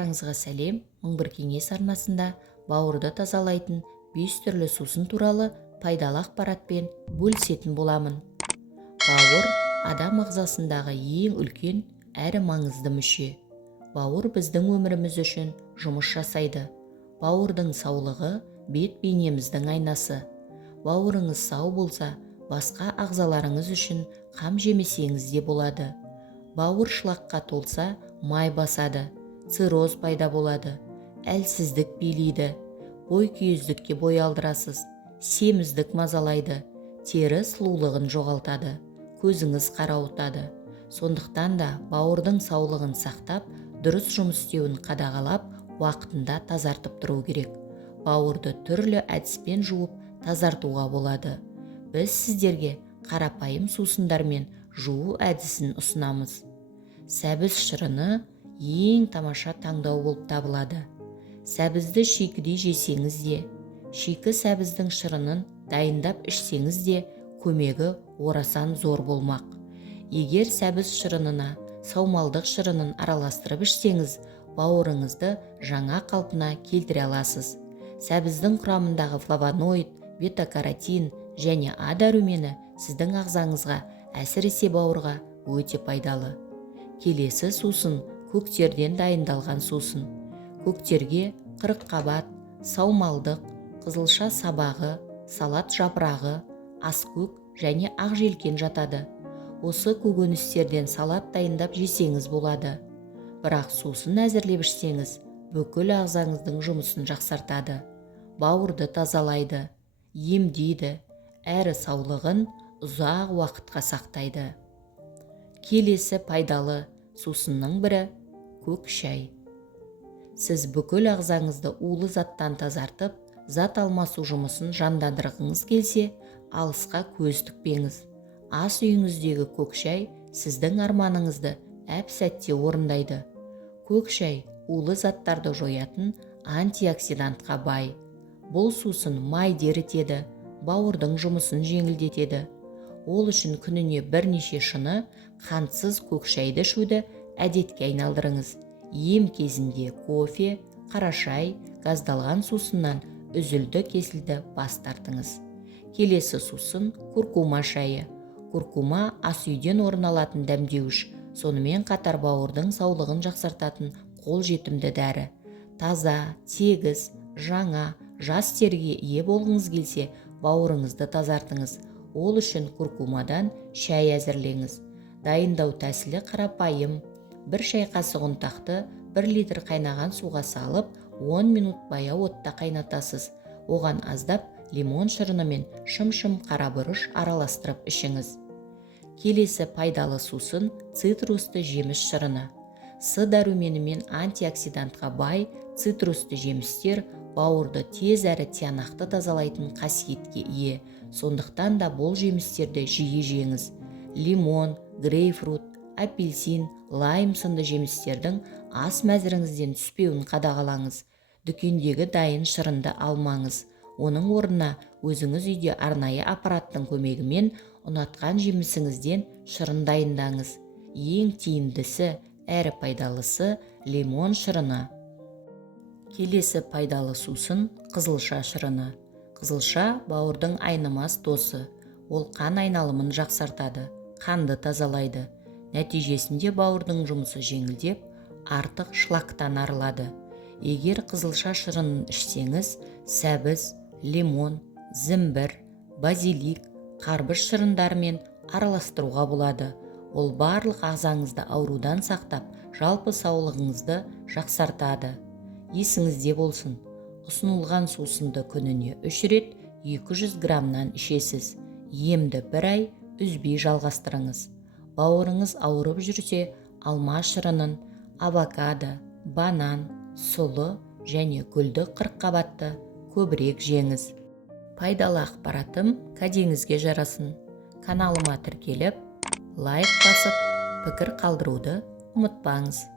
Баршаңызға сәлем. Мың бір кеңес арнасында бауырды тазалайтын 5 түрлі сусын туралы пайдалы ақпаратпен бөлісетін боламын. Бауыр адам ағзасындағы ең үлкен әрі маңызды мүше. Бауыр біздің өміріміз үшін жұмыс жасайды. Бауырдың саулығы бет бейнеміздің айнасы. Бауырыңыз сау болса, басқа ағзаларыңыз үшін қам жемесеңіз де болады. Бауыр шлакқа толса, май басады, цирроз пайда болады, әлсіздік билейді, бойкүйездікке бой алдырасыз, семіздік мазалайды, тері сұлулығын жоғалтады, көзіңіз қарауытады. Сондықтан да бауырдың саулығын сақтап, дұрыс жұмыс істеуін қадағалап, уақытында тазартып тұру керек. Бауырды түрлі әдіспен жуып тазартуға болады. Біз сіздерге қарапайым сусындармен жуу әдісін ұсынамыз. Сәбіз шырыны ең тамаша таңдау болып табылады. Сәбізді шикідей жесеңіз де, шикі сәбіздің шырынын дайындап ішсеңіз де көмегі орасан зор болмақ. Егер сәбіз шырынына саумалдық шырынын араластырып ішсеңіз, бауырыңызды жаңа қалпына келтіре аласыз. Сәбіздің құрамындағы флавоноид, бета-каротин және А дәрумені сіздің ағзаңызға, әсіресе бауырға өте пайдалы. Келесі сусын көктерден дайындалған сусын. Көктерге қырыққабат, саумалдық, қызылша сабағы, салат жапырағы, аскөк және ақ желкен жатады. Осы көкөністерден салат дайындап жесеңіз болады. Бірақ сусын әзірлеп ішсеңіз, бүкіл ағзаңыздың жұмысын жақсартады. Бауырды тазалайды, емдейді, әрі саулығын ұзақ уақытқа сақтайды. Келесі пайдалы сусынның бірі көк шай. Сіз бүкіл ағзаңызды улы заттан тазартып, зат алмасу жұмысын жандандырғыңыз келсе, алысқа көз тікпеңіз. Ас үйіңіздегі көк шай сіздің арманыңызды әп-сәтте орындайды. Көк шай улы заттарды жоятын антиоксидантқа бай. Бұл сусын майды ерітеді, бауырдың жұмысын жеңілдетеді. Ол үшін күніне бірнеше шыны қантсыз көк шайды ішуді әдетке айналдырыңыз. Ем кезінде кофе, қара шай, газдалған сусыннан үзілді-кесілді бас тартыңыз. Келесі сусын куркума шайы. Куркума ас үйден орын алатын дәмдеуіш, сонымен қатар бауырдың саулығын жақсартатын қолжетімді дәрі. Таза, тегіс, жаңа, жас теріге ие болғыңыз келсе, бауырыңызды тазартыңыз. Ол үшін куркумадан шай әзірлеңіз. Дайындау тәсілі қарапайым. 1 шай қасық ұнтақты 1 литр қайнаған суға салып, 10 минут баяу отта қайнатасыз. Оған аздап лимон шырыны мен шым-шым қарабұрыш араластырып ішіңіз. Келесі пайдалы сусын цитрусты жеміс шырыны. С дәрумені мен антиоксидантқа бай цитрусты жемістер бауырды тез әрі тиянақты тазалайтын қасиетке ие. Сондықтан да бұл жемістерді жиі жеңіз. Лимон, грейпфрут, апельсин, лайм сынды жемістердің ас мәзіріңізден түспеуін қадағалаңыз. Дүкендегі дайын шырынды алмаңыз. Оның орнына өзіңіз үйде арнайы аппараттың көмегімен ұнатқан жемісіңізден шырын дайындаңыз. Ең тиімдісі әрі пайдалысы лимон шырыны. Келесі пайдалы сусын қызылша шырыны. Қызылша бауырдың айнымас досы. Ол қан айналымын жақсартады, қанды тазалайды. Нәтижесінде бауырдың жұмысы жеңілдеп, артық шлактан арылады. Егер қызылша шырынын ішсеңіз, сәбіз, лимон, зімбір, базилик, қарбыз шырындарымен араластыруға болады. Ол барлық ағзаңызды аурудан сақтап, жалпы саулығыңызды жақсартады. Есіңізде болсын, ұсынылған сусынды күніне 3 рет 200 граммнан ішесіз. Емді 1 ай үзбей жалғастырыңыз. Бауырыңыз ауырып жүрсе, алма шырынын, авокадо, банан, сұлы және гүлді қырыққабатты көбірек жеңіз. Пайдалы ақпаратым кәдеңізге жарасын. Каналыма тіркеліп, лайк басып, пікір қалдыруды ұмытпаңыз.